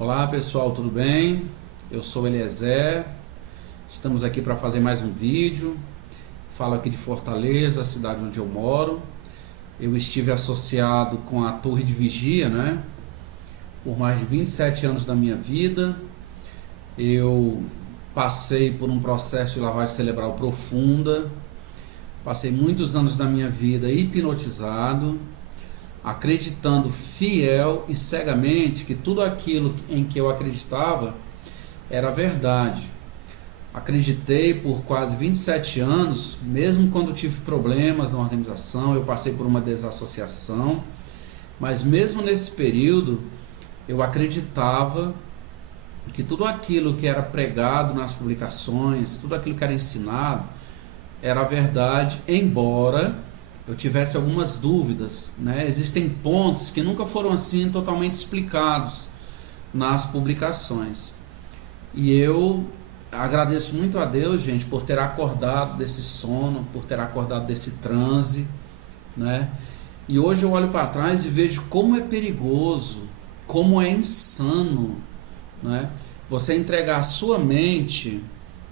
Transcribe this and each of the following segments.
Olá pessoal, tudo bem? Eu sou Eliezer, estamos aqui para fazer mais um vídeo. Falo aqui de Fortaleza, a cidade onde eu moro. Eu estive associado com a Torre de Vigia, né? Por mais de 27 anos da minha vida. Eu passei por um processo de lavagem cerebral profunda. Passei muitos anos da minha vida hipnotizado, acreditando fiel e cegamente que tudo aquilo em que eu acreditava era verdade. Acreditei por quase 27 anos, mesmo quando tive problemas na organização, eu passei por uma desassociação, mas mesmo nesse período eu acreditava que tudo aquilo que era pregado nas publicações, tudo aquilo que era ensinado era verdade, embora eu tivesse algumas dúvidas, né? Existem pontos que nunca foram assim totalmente explicados nas publicações. E eu agradeço muito a Deus, gente, por ter acordado desse sono, por ter acordado desse transe, né? E hoje eu olho para trás e vejo como é perigoso, como é insano, né? Você entregar à sua mente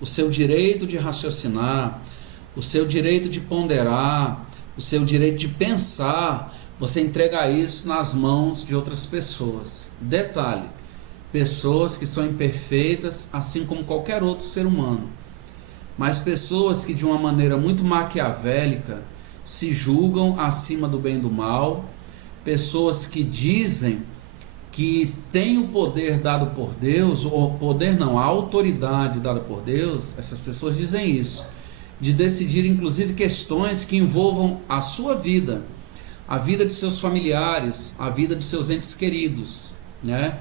o seu direito de raciocinar, o seu direito de ponderar, o seu direito de pensar, você entregar isso nas mãos de outras pessoas. Detalhe, pessoas que são imperfeitas, assim como qualquer outro ser humano, mas pessoas que de uma maneira muito maquiavélica se julgam acima do bem e do mal, pessoas que dizem que têm o poder dado por Deus, ou poder não, a autoridade dada por Deus. Essas pessoas dizem isso, de decidir inclusive questões que envolvam a sua vida, a vida de seus familiares, a vida de seus entes queridos, né?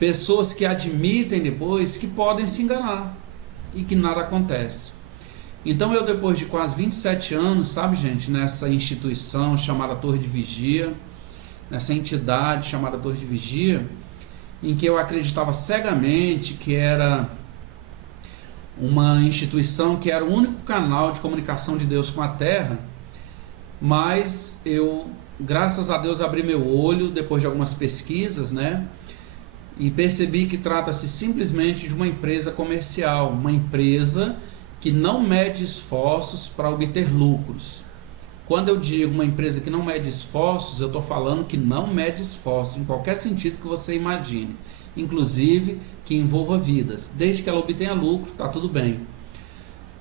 Pessoas que admitem depois que podem se enganar e que nada acontece. Então eu, depois de quase 27 anos, sabe, gente, nessa instituição chamada Torre de Vigia, nessa entidade chamada Torre de Vigia, em que eu acreditava cegamente que era uma instituição que era o único canal de comunicação de Deus com a Terra, mas eu, graças a Deus, abri meu olho depois de algumas pesquisas, né? E percebi que trata-se simplesmente de uma empresa comercial, uma empresa que não mede esforços para obter lucros. Quando eu digo uma empresa que não mede esforços, eu estou falando que não mede esforços em qualquer sentido que você imagine, inclusive que envolva vidas. Desde que ela obtenha lucro, está tudo bem,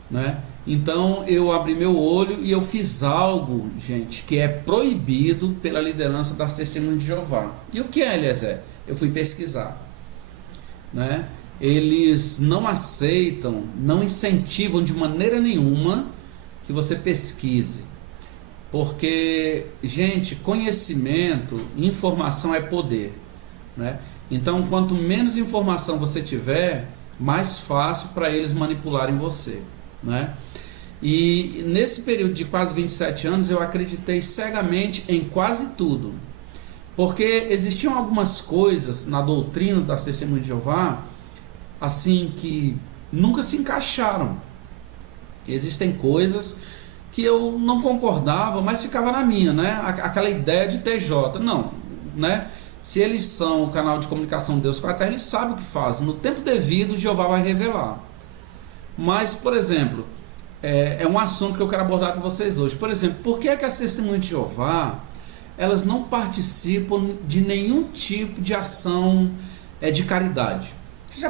né? Então eu abri meu olho e eu fiz algo, gente, que é proibido pela liderança das Testemunhas de Jeová. E o que é, Eliezer? Eu fui pesquisar, né? Eles não aceitam, não incentivam de maneira nenhuma que você pesquise, porque, gente, conhecimento, informação é poder, né? Então, quanto menos informação você tiver, mais fácil para eles manipularem você, né? E nesse período de quase 27 anos, eu acreditei cegamente em quase tudo, porque existiam algumas coisas na doutrina das Testemunhas de Jeová, assim, que nunca se encaixaram. Existem coisas que eu não concordava, mas ficava na minha, né? Aquela ideia de TJ, não, né? Se eles são o canal de comunicação de Deus com a Terra, eles sabem o que fazem. No tempo devido, Jeová vai revelar. Mas, por exemplo, é um assunto que eu quero abordar com vocês hoje. Por exemplo, por que as Testemunhas de Jeová, elas não participam de nenhum tipo de ação de caridade? Vocês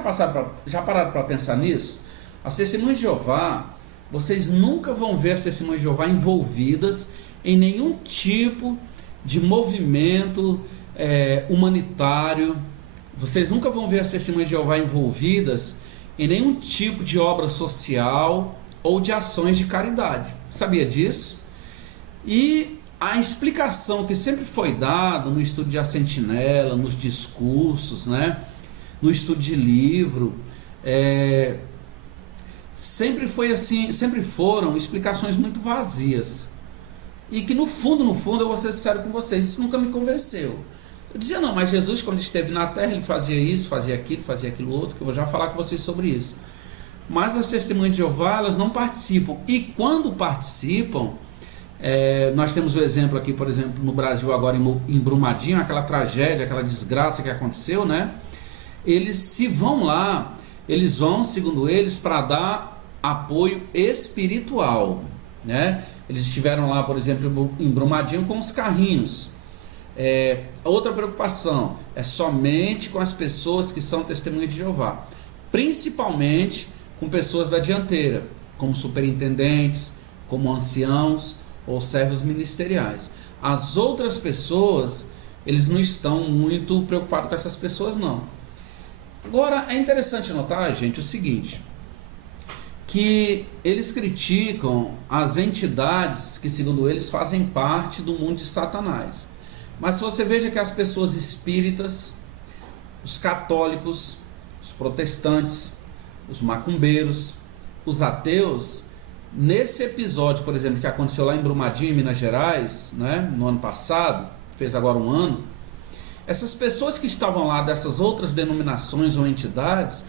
já pararam para pensar nisso? As Testemunhas de Jeová, vocês nunca vão ver as Testemunhas de Jeová envolvidas em nenhum tipo de movimento humanitário. Vocês nunca vão ver as Testemunhas de Jeová envolvidas em nenhum tipo de obra social ou de ações de caridade. Sabia disso? E a explicação que sempre foi dada no estudo de A Sentinela, nos discursos, né, no estudo de livro, sempre foi assim, sempre foram explicações muito vazias. E que no fundo, eu vou ser sincero com vocês, isso nunca me convenceu. Eu dizia, não, mas Jesus, quando esteve na terra, ele fazia isso, fazia aquilo outro, que eu vou já falar com vocês sobre isso. Mas as Testemunhas de Jeová, elas não participam. E quando participam, nós temos o exemplo aqui, por exemplo, no Brasil agora, em Brumadinho, aquela tragédia, aquela desgraça que aconteceu, né? eles se vão lá, eles vão, segundo eles, para dar apoio espiritual, né? Eles estiveram lá, por exemplo, em Brumadinho com os carrinhos. Outra preocupação é somente com as pessoas que são testemunhas de Jeová, principalmente com pessoas da dianteira, como superintendentes, como anciãos ou servos ministeriais. As outras pessoas, eles não estão muito preocupados com essas pessoas, não. Agora, é interessante notar, gente, o seguinte, que eles criticam as entidades que, segundo eles, fazem parte do mundo de Satanás. Mas se você veja que as pessoas espíritas, os católicos, os protestantes, os macumbeiros, os ateus, nesse episódio, por exemplo, que aconteceu lá em Brumadinho, em Minas Gerais, né, no ano passado, fez agora um ano, essas pessoas que estavam lá dessas outras denominações ou entidades,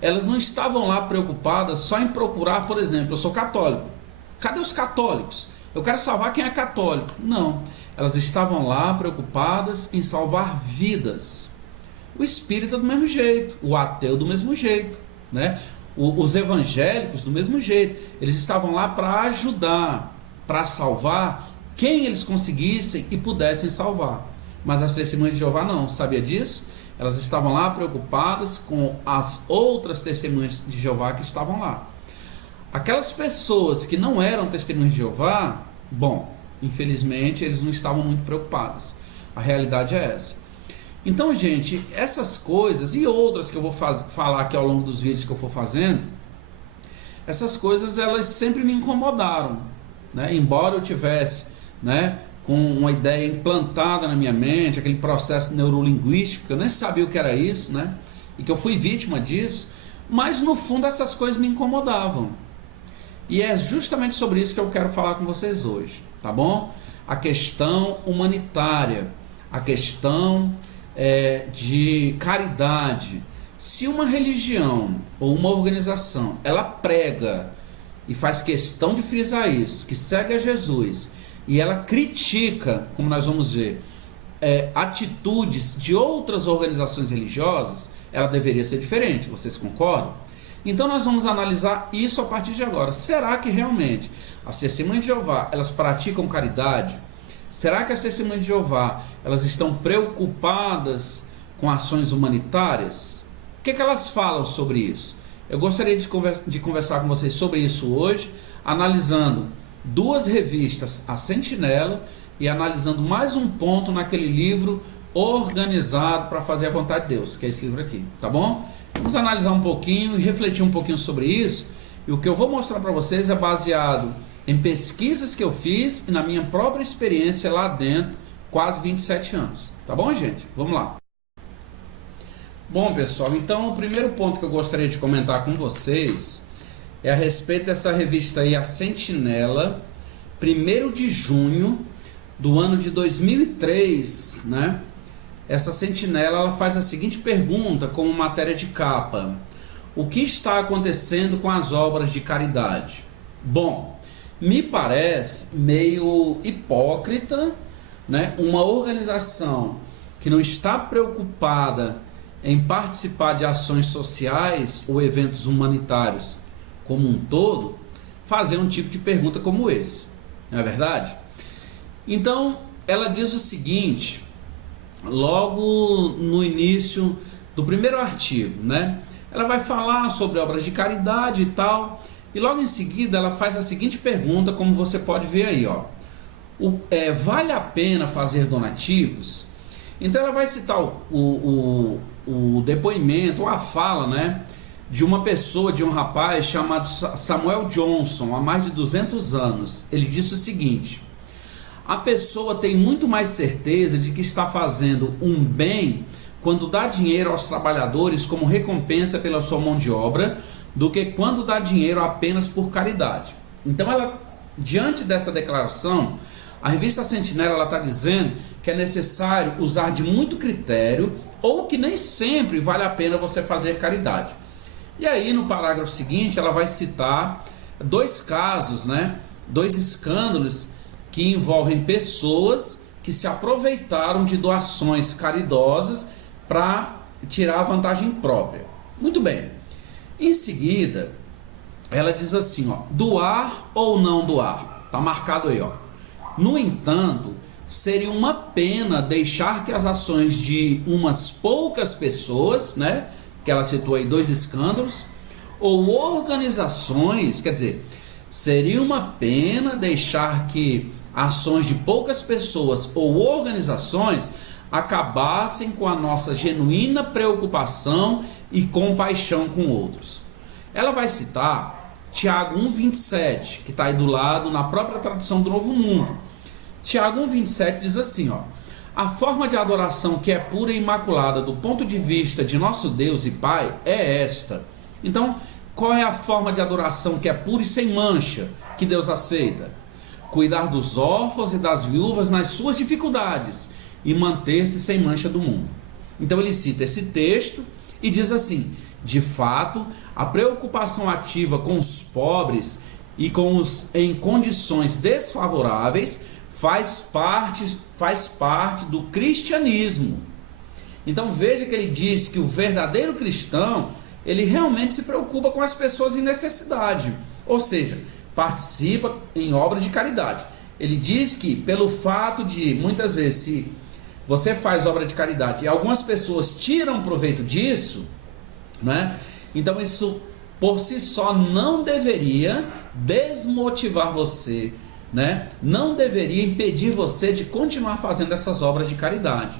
elas não estavam lá preocupadas só em procurar, por exemplo, eu sou católico, cadê os católicos? Eu quero salvar quem é católico. Não, elas estavam lá preocupadas em salvar vidas. O espírita do mesmo jeito, o ateu do mesmo jeito, né? Os evangélicos do mesmo jeito. Eles estavam lá para ajudar, para salvar quem eles conseguissem e pudessem salvar. Mas as testemunhas de Jeová não, sabia disso? Elas estavam lá preocupadas com as outras testemunhas de Jeová que estavam lá. Aquelas pessoas que não eram testemunhas de Jeová, bom, infelizmente eles não estavam muito preocupados. A realidade é essa. Então, gente, essas coisas e outras que eu vou falar aqui ao longo dos vídeos que eu for fazendo, essas coisas elas sempre me incomodaram, né? Embora eu tivesse, né, com uma ideia implantada na minha mente, aquele processo neurolinguístico, que eu nem sabia o que era isso, né? E que eu fui vítima disso, mas no fundo essas coisas me incomodavam. E é justamente sobre isso que eu quero falar com vocês hoje, tá bom? A questão humanitária, a questão de caridade. Se uma religião ou uma organização, ela prega e faz questão de frisar isso, que segue a Jesus, e ela critica, como nós vamos ver, atitudes de outras organizações religiosas, ela deveria ser diferente, vocês concordam? Então nós vamos analisar isso a partir de agora. Será que realmente as testemunhas de Jeová, elas praticam caridade? Será que as testemunhas de Jeová, elas estão preocupadas com ações humanitárias? O que elas falam sobre isso? Eu gostaria de conversar com vocês sobre isso hoje, analisando duas revistas, a Sentinela, e analisando mais um ponto naquele livro Organizado para Fazer a Vontade de Deus, que é esse livro aqui, tá bom? Vamos analisar um pouquinho e refletir um pouquinho sobre isso, e o que eu vou mostrar para vocês é baseado em pesquisas que eu fiz e na minha própria experiência lá dentro, quase 27 anos, tá bom, gente? Vamos lá. Bom, pessoal, então o primeiro ponto que eu gostaria de comentar com vocês é a respeito dessa revista aí, a Sentinela, 1º de junho do ano de 2003, né? Essa Sentinela, ela faz a seguinte pergunta como matéria de capa: o que está acontecendo com as obras de caridade? Bom, me parece meio hipócrita, né? Uma organização que não está preocupada em participar de ações sociais ou eventos humanitários como um todo, fazer um tipo de pergunta como esse, não é verdade? Então, ela diz o seguinte, logo no início do primeiro artigo, né? Ela vai falar sobre obras de caridade e tal, e logo em seguida ela faz a seguinte pergunta, como você pode ver aí, ó. Vale a pena fazer donativos? Então ela vai citar o depoimento, ou a fala, né, de uma pessoa, de um rapaz chamado Samuel Johnson, há mais de 200 anos. Ele disse o seguinte: a pessoa tem muito mais certeza de que está fazendo um bem quando dá dinheiro aos trabalhadores como recompensa pela sua mão de obra, do que quando dá dinheiro apenas por caridade. Então ela, diante dessa declaração, a revista Sentinela está dizendo que é necessário usar de muito critério, ou que nem sempre vale a pena você fazer caridade. E aí no parágrafo seguinte ela vai citar dois casos, né, dois escândalos que envolvem pessoas que se aproveitaram de doações caridosas para tirar vantagem própria. Muito bem. Em seguida, ela diz assim, ó, doar ou não doar. Está marcado aí, ó. No entanto, seria uma pena deixar que as ações de umas poucas pessoas, né, que ela citou aí 2 escândalos, ou organizações, quer dizer, seria uma pena deixar que ações de poucas pessoas ou organizações acabassem com a nossa genuína preocupação e compaixão com outros. Ela vai citar Tiago 1,27, que está aí do lado na própria tradução do Novo Mundo. Tiago 1,27 diz assim, ó, a forma de adoração que é pura e imaculada do ponto de vista de nosso Deus e Pai é esta. Então, qual é a forma de adoração que é pura e sem mancha, que Deus aceita? Cuidar dos órfãos e das viúvas nas suas dificuldades e manter-se sem mancha do mundo. Então ele cita esse texto e diz assim, de fato, a preocupação ativa com os pobres e com os em condições desfavoráveis faz parte do cristianismo. Então veja que ele diz que o verdadeiro cristão, ele realmente se preocupa com as pessoas em necessidade, ou seja, participa em obras de caridade. Ele diz que pelo fato de, muitas vezes, se você faz obra de caridade e algumas pessoas tiram proveito disso, né? Então isso por si só não deveria desmotivar você, né? Não deveria impedir você de continuar fazendo essas obras de caridade.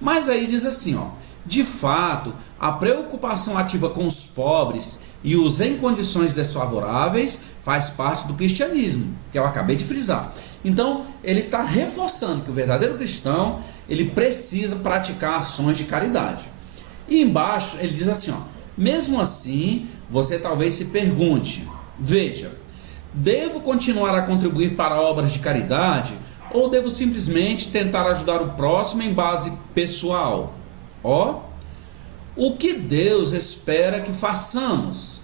Mas aí diz assim, ó, de fato, a preocupação ativa com os pobres e os em condições desfavoráveis faz parte do cristianismo, que eu acabei de frisar. Então, ele está reforçando que o verdadeiro cristão, ele precisa praticar ações de caridade. E embaixo, ele diz assim, ó, mesmo assim, você talvez se pergunte, veja, devo continuar a contribuir para obras de caridade ou devo simplesmente tentar ajudar o próximo em base pessoal? Ó, o que Deus espera que façamos?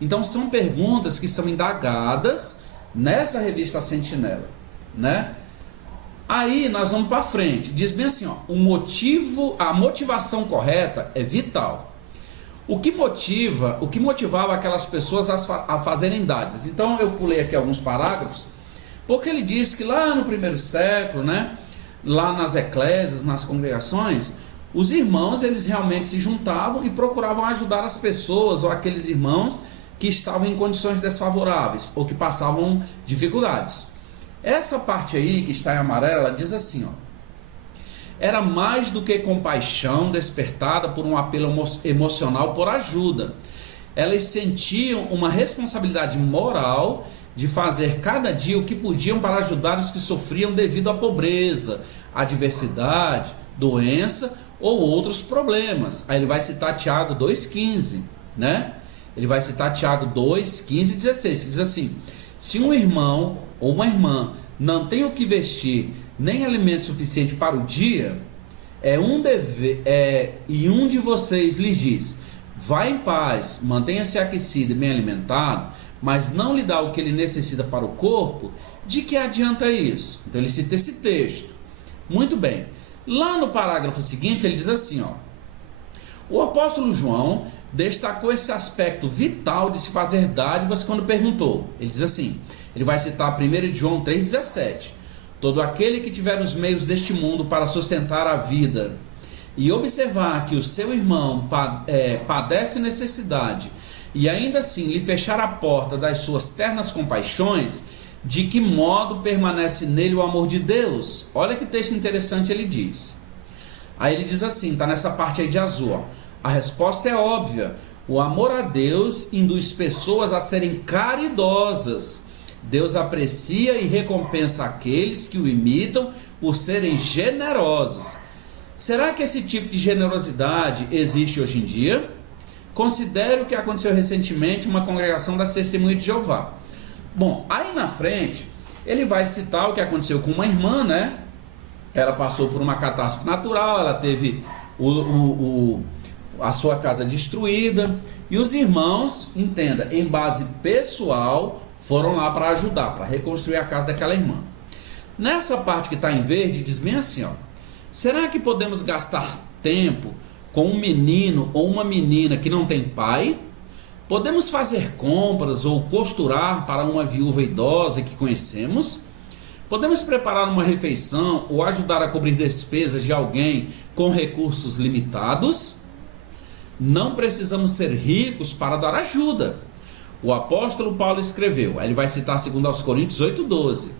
Então são perguntas que são indagadas nessa revista Sentinela, né? Aí nós vamos para frente. Diz bem assim, ó, a motivação correta é vital. O que motivava aquelas pessoas a fazerem dádivas? Então eu pulei aqui alguns parágrafos, porque ele diz que lá no primeiro século, né, lá nas eclésias, nas congregações, os irmãos, eles realmente se juntavam e procuravam ajudar as pessoas ou aqueles irmãos que estavam em condições desfavoráveis ou que passavam dificuldades. Essa parte aí que está em amarela diz assim, ó, era mais do que compaixão despertada por um apelo emocional por ajuda. Elas sentiam uma responsabilidade moral de fazer cada dia o que podiam para ajudar os que sofriam devido à pobreza, adversidade, doença ou outros problemas. Aí ele vai citar Tiago 2,15, né? Ele vai citar Tiago 2, 15 e 16, que diz assim, se um irmão ou uma irmã não tem o que vestir, nem alimento suficiente para o dia, e um de vocês lhes diz, vá em paz, mantenha-se aquecido e bem alimentado, mas não lhe dá o que ele necessita para o corpo, de que adianta isso? Então ele cita esse texto. Muito bem. Lá no parágrafo seguinte ele diz assim, ó, o apóstolo João destacou esse aspecto vital de se fazer dádivas quando perguntou. Ele diz assim, ele vai citar 1 João 3,17. Todo aquele que tiver os meios deste mundo para sustentar a vida e observar que o seu irmão padece necessidade e ainda assim lhe fechar a porta das suas ternas compaixões, de que modo permanece nele o amor de Deus? Olha que texto interessante ele diz. Aí ele diz assim, está nessa parte aí de azul, ó, a resposta é óbvia, o amor a Deus induz pessoas a serem caridosas. Deus aprecia e recompensa aqueles que o imitam por serem generosos. Será que esse tipo de generosidade existe hoje em dia? Considere o que aconteceu recentemente em uma congregação das Testemunhas de Jeová. Bom, aí na frente, ele vai citar o que aconteceu com uma irmã, né? Ela passou por uma catástrofe natural, ela teve a sua casa destruída, e os irmãos, entenda, em base pessoal, foram lá para ajudar, para reconstruir a casa daquela irmã. Nessa parte que está em verde, diz bem assim, ó, será que podemos gastar tempo com um menino ou uma menina que não tem pai, podemos fazer compras ou costurar para uma viúva idosa que conhecemos, podemos preparar uma refeição ou ajudar a cobrir despesas de alguém com recursos limitados. Não precisamos ser ricos para dar ajuda. O apóstolo Paulo escreveu, ele vai citar 2 Coríntios 8,12.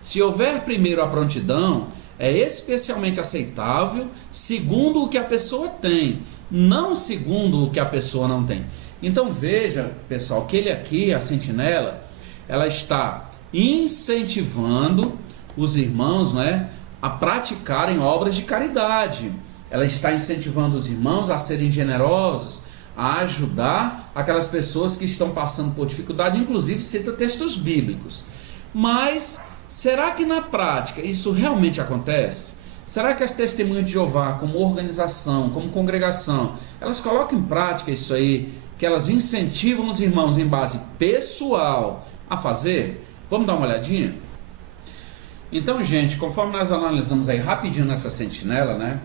Se houver primeiro a prontidão, é especialmente aceitável segundo o que a pessoa tem, não segundo o que a pessoa não tem. Então veja, pessoal, que ele aqui, a sentinela, ela está incentivando os irmãos, né, a praticarem obras de caridade. Ela está incentivando os irmãos a serem generosos, a ajudar aquelas pessoas que estão passando por dificuldade, inclusive cita textos bíblicos. Mas será que na prática isso realmente acontece? Será que as Testemunhas de Jeová, como organização, como congregação, elas colocam em prática isso aí, que elas incentivam os irmãos em base pessoal a fazer? Vamos dar uma olhadinha? Então, gente, conforme nós analisamos aí rapidinho nessa sentinela, né,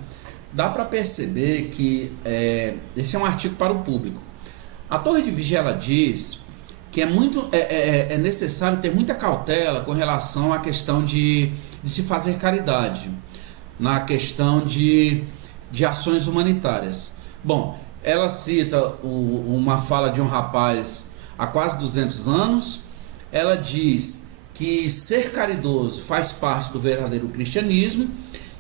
dá para perceber que esse é um artigo para o público. A Torre de Vigia, ela diz que é necessário ter muita cautela com relação à questão de se fazer caridade, na questão de ações humanitárias. Bom, ela cita uma fala de um rapaz há quase 200 anos. Ela diz que ser caridoso faz parte do verdadeiro cristianismo.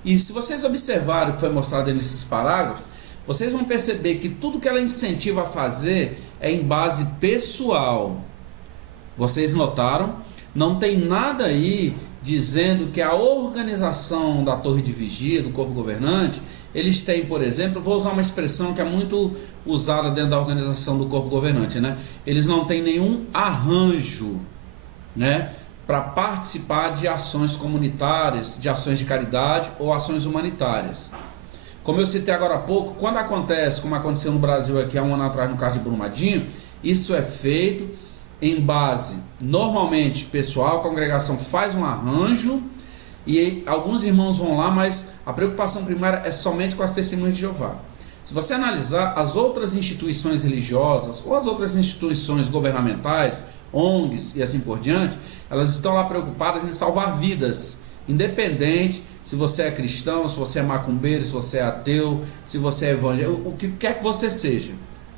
E se vocês observarem o que foi mostrado nesses parágrafos, vocês vão perceber que tudo que ela incentiva a fazer é em base pessoal. Vocês notaram? Não tem nada aí dizendo que a organização da Torre de Vigia, do corpo governante, eles têm, por exemplo, vou usar uma expressão que é muito usada dentro da organização do corpo governante, né? Eles não têm nenhum arranjo, né, para participar de ações comunitárias, de ações de caridade ou ações humanitárias. Como eu citei agora há pouco, quando acontece, como aconteceu no Brasil aqui há um ano atrás no caso de Brumadinho, isso é feito em base, normalmente pessoal, a congregação faz um arranjo e aí, alguns irmãos vão lá, mas a preocupação primária é somente com as Testemunhas de Jeová. Se você analisar as outras instituições religiosas ou as outras instituições governamentais, ONGs e assim por diante, elas estão lá preocupadas em salvar vidas, independente se você é cristão, se você é macumbeiro, se você é ateu, se você é evangélico, o que quer que você seja,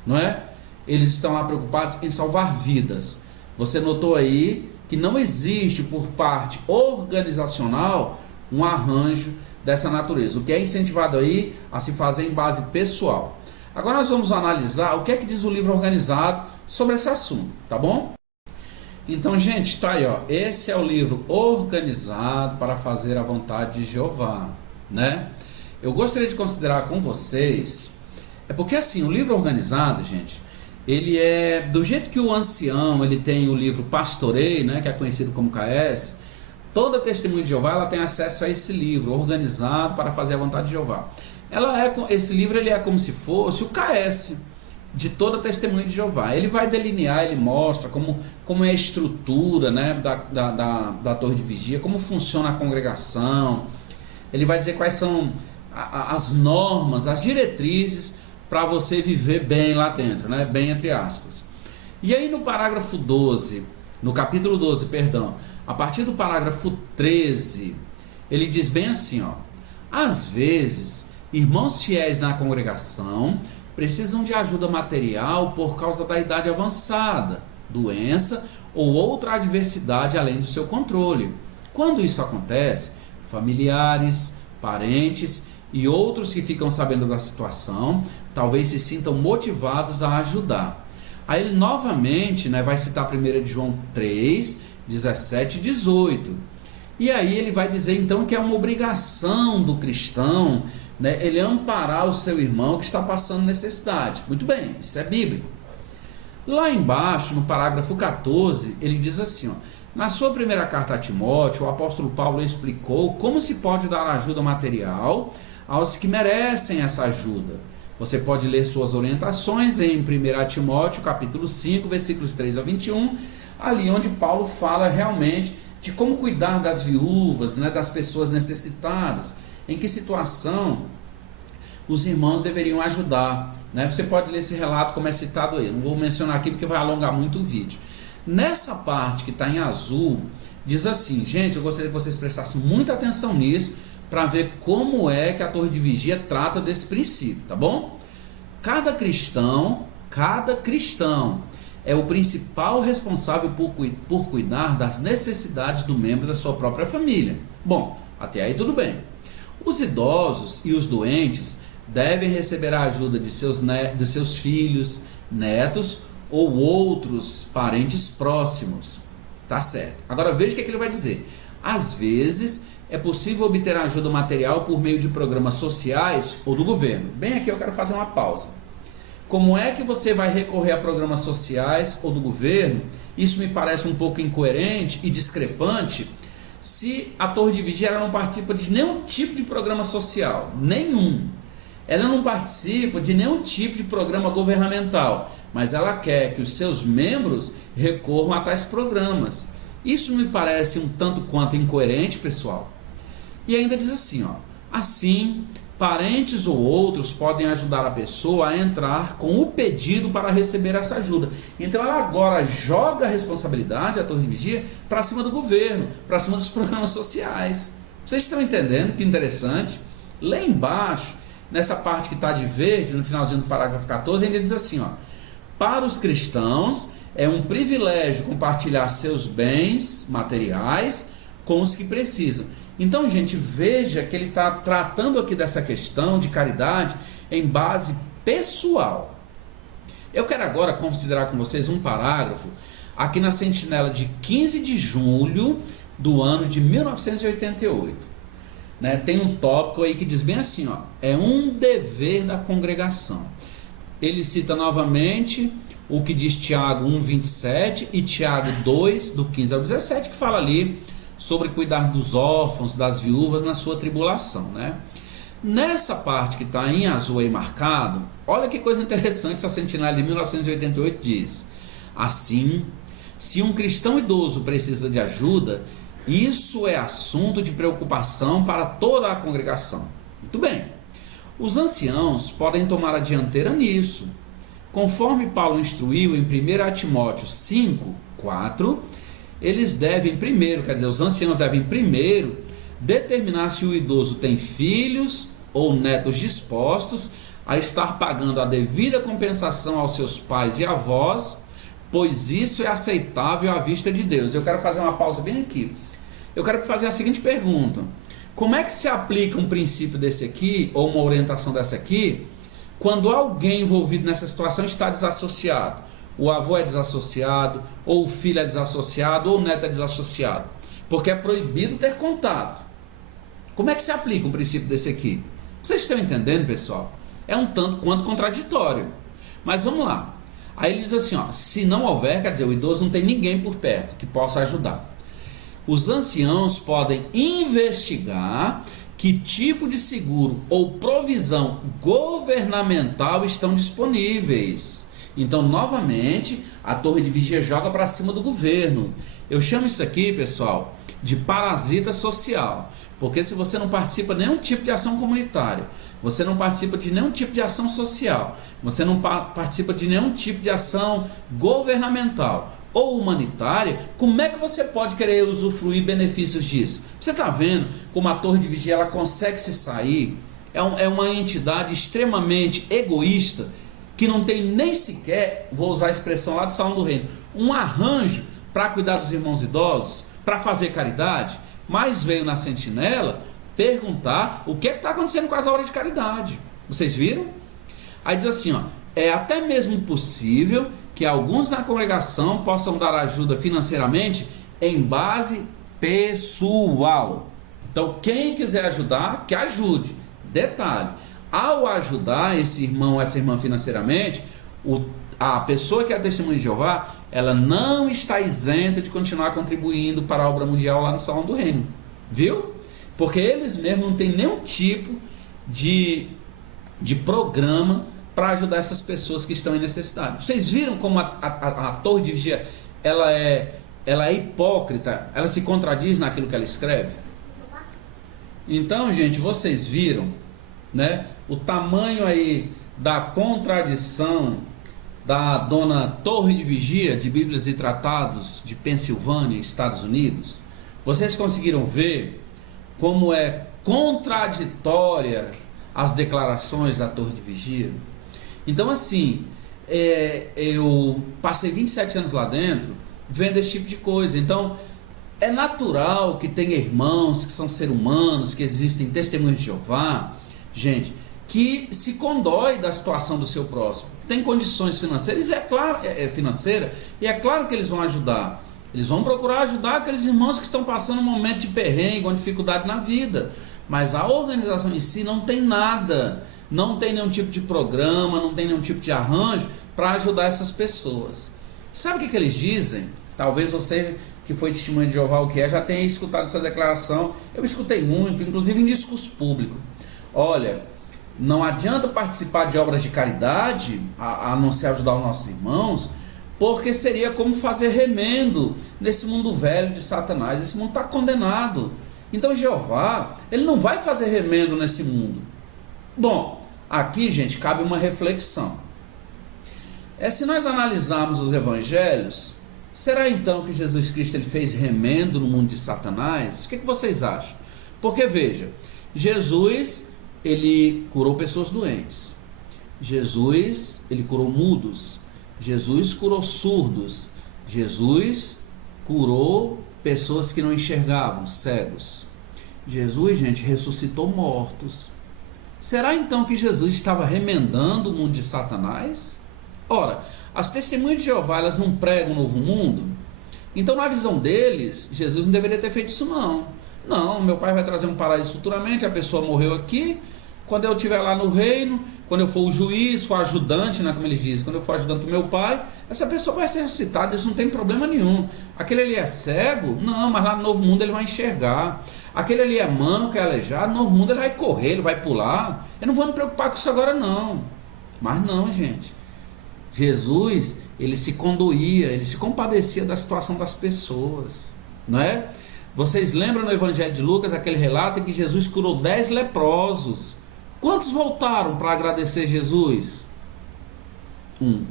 não é? Eles estão lá preocupados em salvar vidas. Você notou aí que não existe por parte organizacional um arranjo dessa natureza. O que é incentivado aí a se fazer em base pessoal. Agora nós vamos analisar o que é que diz o livro organizado sobre esse assunto, tá bom? Então, gente, tá aí, ó. Esse é o livro organizado para fazer a vontade de Jeová, né? Eu gostaria de considerar com vocês, porque assim, o livro organizado, gente, ele é do jeito que o ancião, ele tem o livro Pastorei, né, que é conhecido como KS. Toda Testemunha de Jeová, ela tem acesso a esse livro organizado para fazer a vontade de Jeová. Esse livro, ele é como se fosse o KS de toda Testemunha de Jeová. Ele vai delinear, ele mostra como é a estrutura, né, da Torre de Vigia, como funciona a congregação. Ele vai dizer quais são as normas, as diretrizes para você viver bem lá dentro, né? Bem entre aspas. E aí no parágrafo 12, no capítulo 12, perdão, a partir do parágrafo 13, ele diz bem assim, ó: às vezes, irmãos fiéis na congregação precisam de ajuda material por causa da idade avançada, doença ou outra adversidade além do seu controle. Quando isso acontece, familiares, parentes e outros que ficam sabendo da situação talvez se sintam motivados a ajudar. Aí ele novamente, né, vai citar 1 João 3, 17 e 18. E aí ele vai dizer então que é uma obrigação do cristão, né, ele amparar o seu irmão que está passando necessidade. Muito bem, isso é bíblico. Lá embaixo, no parágrafo 14, ele diz assim, ó: na sua primeira carta a Timóteo, o apóstolo Paulo explicou como se pode dar ajuda material aos que merecem essa ajuda. Você pode ler suas orientações em 1 Timóteo, capítulo 5, versículos 3 a 21, ali onde Paulo fala realmente de como cuidar das viúvas, né, das pessoas necessitadas, em que situação os irmãos deveriam ajudar, né? Você pode ler esse relato como é citado aí, não vou mencionar aqui porque vai alongar muito o vídeo. Nessa parte que está em azul, diz assim, gente, eu gostaria que vocês prestassem muita atenção nisso, para ver como é que a Torre de Vigia trata desse princípio, tá bom? Cada cristão é o principal responsável por cuidar das necessidades do membro da sua própria família. Bom, até aí tudo bem. Os idosos e os doentes devem receber a ajuda de seus filhos, netos ou outros parentes próximos. Tá certo. Agora veja o que ele vai dizer. Às vezes é possível obter ajuda material por meio de programas sociais ou do governo. Bem aqui eu quero fazer uma pausa. Como é que você vai recorrer a programas sociais ou do governo? Isso me parece um pouco incoerente e discrepante se a Torre de Vigia ela não participa de nenhum tipo de programa social. Nenhum. Ela não participa de nenhum tipo de programa governamental, mas ela quer que os seus membros recorram a tais programas. Isso me parece um tanto quanto incoerente, pessoal. E ainda diz assim, ó, assim, parentes ou outros podem ajudar a pessoa a entrar com o pedido para receber essa ajuda. Então ela agora joga a responsabilidade, a Torre de Vigia, para cima do governo, para cima dos programas sociais. Vocês estão entendendo que interessante? Lá embaixo, nessa parte que está de verde, no finalzinho do parágrafo 14, ainda diz assim, ó, para os cristãos é um privilégio compartilhar seus bens materiais com os que precisam. Então, gente, veja que ele está tratando aqui dessa questão de caridade em base pessoal. Eu quero agora considerar com vocês um parágrafo aqui na Sentinela de 15 de julho do ano de 1988. Né? Tem um tópico aí que diz bem assim, ó, é um dever da congregação. Ele cita novamente o que diz Tiago 1,27 e Tiago 2, do 15 ao 17, que fala ali sobre cuidar dos órfãos, das viúvas na sua tribulação, né? Nessa parte que está em azul aí marcado, olha que coisa interessante, essa sentinela de 1988 diz: assim, se um cristão idoso precisa de ajuda, isso é assunto de preocupação para toda a congregação. Muito bem, os anciãos podem tomar a dianteira nisso. Conforme Paulo instruiu em 1 Timóteo 5, 4, eles devem primeiro, quer dizer, os anciãos devem primeiro determinar se o idoso tem filhos ou netos dispostos a estar pagando a devida compensação aos seus pais e avós, pois isso é aceitável à vista de Deus. Eu quero fazer uma pausa bem aqui. Eu quero fazer a seguinte pergunta: como é que se aplica um princípio desse aqui, ou uma orientação dessa aqui, quando alguém envolvido nessa situação está desassociado? O avô é desassociado, ou o filho é desassociado, ou o neto é desassociado, porque é proibido ter contato. Como é que se aplica um princípio desse aqui? Vocês estão entendendo, pessoal? É um tanto quanto contraditório, mas vamos lá. Aí ele diz assim, ó, se não houver, quer dizer, o idoso não tem ninguém por perto que possa ajudar. Os anciãos podem investigar que tipo de seguro ou provisão governamental estão disponíveis. Então, novamente, a Torre de Vigia joga para cima do governo. Eu chamo isso aqui, pessoal, de parasita social. Porque se você não participa de nenhum tipo de ação comunitária, você não participa de nenhum tipo de ação social, você não participa de nenhum tipo de ação governamental ou humanitária, como é que você pode querer usufruir benefícios disso? Você está vendo como a Torre de Vigia ela consegue se sair? É uma entidade extremamente egoísta, que não tem nem sequer, vou usar a expressão lá do Salão do Reino, um arranjo para cuidar dos irmãos idosos, para fazer caridade, mas veio na sentinela perguntar o que está acontecendo com as obras de caridade. Vocês viram? Aí diz assim, ó, é até mesmo possível que alguns na congregação possam dar ajuda financeiramente em base pessoal. Então, quem quiser ajudar, que ajude. Detalhe, ao ajudar esse irmão ou essa irmã financeiramente, a pessoa que é a testemunha de Jeová, ela não está isenta de continuar contribuindo para a obra mundial lá no Salão do Reino. Viu? Porque eles mesmos não têm nenhum tipo de programa para ajudar essas pessoas que estão em necessidade. Vocês viram como a Torre de Vigia ela é hipócrita, ela se contradiz naquilo que ela escreve? Então, gente, vocês viram, né? O tamanho aí da contradição da dona Torre de Vigia de Bíblias e Tratados de Pensilvânia, Estados Unidos. Vocês conseguiram ver como é contraditória as declarações da Torre de Vigia? Então, assim, eu passei 27 anos lá dentro vendo esse tipo de coisa. Então, é natural que tenha irmãos que são seres humanos, que existem testemunhos de Jeová, gente, que se condói da situação do seu próximo. Tem condições financeiras, e é claro que eles vão ajudar. Eles vão procurar ajudar aqueles irmãos que estão passando um momento de perrengue, uma dificuldade na vida. Mas a organização em si não tem nada, não tem nenhum tipo de programa, não tem nenhum tipo de arranjo para ajudar essas pessoas. Sabe o que eles dizem? Talvez você que foi testemunha de Jeová, o que é, já tenha escutado essa declaração. Eu escutei muito, inclusive em discurso público. Olha, não adianta participar de obras de caridade, a não ser ajudar os nossos irmãos, porque seria como fazer remendo nesse mundo velho de Satanás. Esse mundo está condenado. Então Jeová, ele não vai fazer remendo nesse mundo. Bom, aqui, gente, cabe uma reflexão. Se nós analisarmos os evangelhos, será então que Jesus Cristo ele fez remendo no mundo de Satanás? O que vocês acham? Porque veja, Jesus ele curou pessoas doentes. Jesus ele curou mudos. Jesus curou surdos. Jesus curou pessoas que não enxergavam, cegos. Jesus, gente, ressuscitou mortos. Será então que Jesus estava remendando o mundo de Satanás? Ora, as testemunhas de Jeová, elas não pregam um novo mundo? Então, na visão deles, Jesus não deveria ter feito isso não. Não, meu pai vai trazer um paraíso futuramente, a pessoa morreu aqui, quando eu estiver lá no reino, quando eu for o juiz, for ajudante, né, como eles dizem, quando eu for ajudante do meu pai, essa pessoa vai ser ressuscitada, isso não tem problema nenhum. Aquele ali é cego? Não, mas lá no novo mundo ele vai enxergar. Aquele ali é manco, é aleijado, no novo mundo ele vai correr, ele vai pular. Eu não vou me preocupar com isso agora não. Mas não, gente. Jesus, ele se condoía, ele se compadecia da situação das pessoas, não é? Vocês lembram no Evangelho de Lucas aquele relato em que Jesus curou 10 leprosos? Quantos voltaram para agradecer Jesus? 1.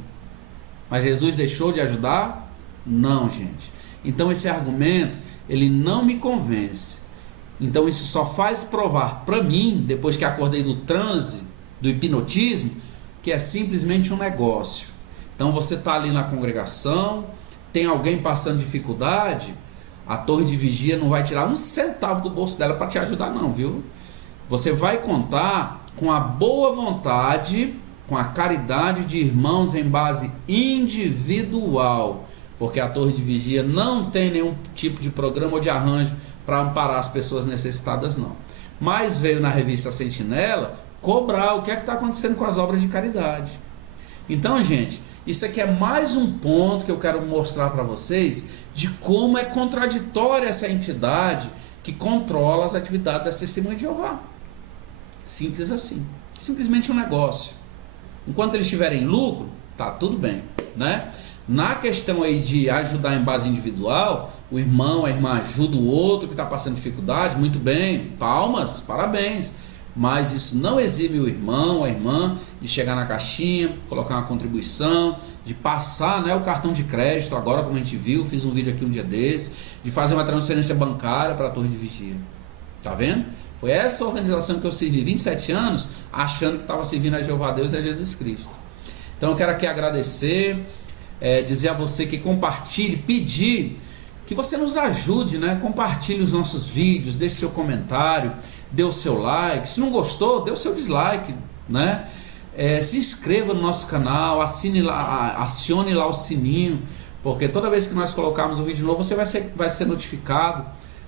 Mas Jesus deixou de ajudar? Não, gente. Então esse argumento, ele não me convence. Então isso só faz provar para mim, depois que acordei do transe, do hipnotismo, que é simplesmente um negócio. Então você está ali na congregação, tem alguém passando dificuldade, a torre de vigia não vai tirar um centavo do bolso dela para te ajudar não, viu? Você vai contar com a boa vontade, com a caridade de irmãos em base individual, porque a torre de vigia não tem nenhum tipo de programa ou de arranjo para amparar as pessoas necessitadas não. Mas veio na revista Sentinela cobrar o que é que está acontecendo com as obras de caridade. Então, gente, isso aqui é mais um ponto que eu quero mostrar para vocês de como é contraditória essa entidade que controla as atividades das testemunhas de Jeová. Simples assim. Simplesmente um negócio. Enquanto eles tiverem lucro, tá tudo bem, né? Na questão aí de ajudar em base individual, o irmão, a irmã ajuda o outro que está passando dificuldade, muito bem, palmas, parabéns. Mas isso não exime o irmão, a irmã, de chegar na caixinha, colocar uma contribuição, de passar, né, o cartão de crédito, agora como a gente viu, fiz um vídeo aqui um dia desse, de fazer uma transferência bancária para a torre de vigia. Tá vendo? Foi essa organização que eu servi 27 anos, achando que estava servindo a Jeová Deus e a Jesus Cristo. Então eu quero aqui agradecer, dizer a você que compartilhe, pedir que você nos ajude, né? Compartilhe os nossos vídeos, deixe seu comentário, dê o seu like. Se não gostou, dê o seu dislike, né? Se inscreva no nosso canal, acione lá o sininho, porque toda vez que nós colocarmos um vídeo novo, você vai ser notificado,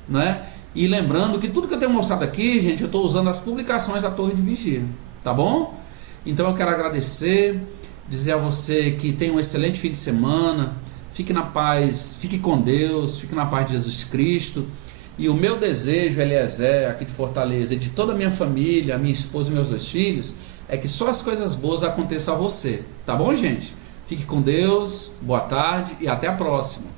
né? E lembrando que tudo que eu tenho mostrado aqui, gente, eu estou usando as publicações da Torre de Vigia, tá bom? Então eu quero agradecer, dizer a você que tenha um excelente fim de semana, fique na paz, fique com Deus, fique na paz de Jesus Cristo. E o meu desejo, Eliezer, aqui de Fortaleza, e de toda a minha família, a minha esposa e meus 2 filhos, é que só as coisas boas aconteçam a você, tá bom, gente? Fique com Deus, boa tarde e até a próxima.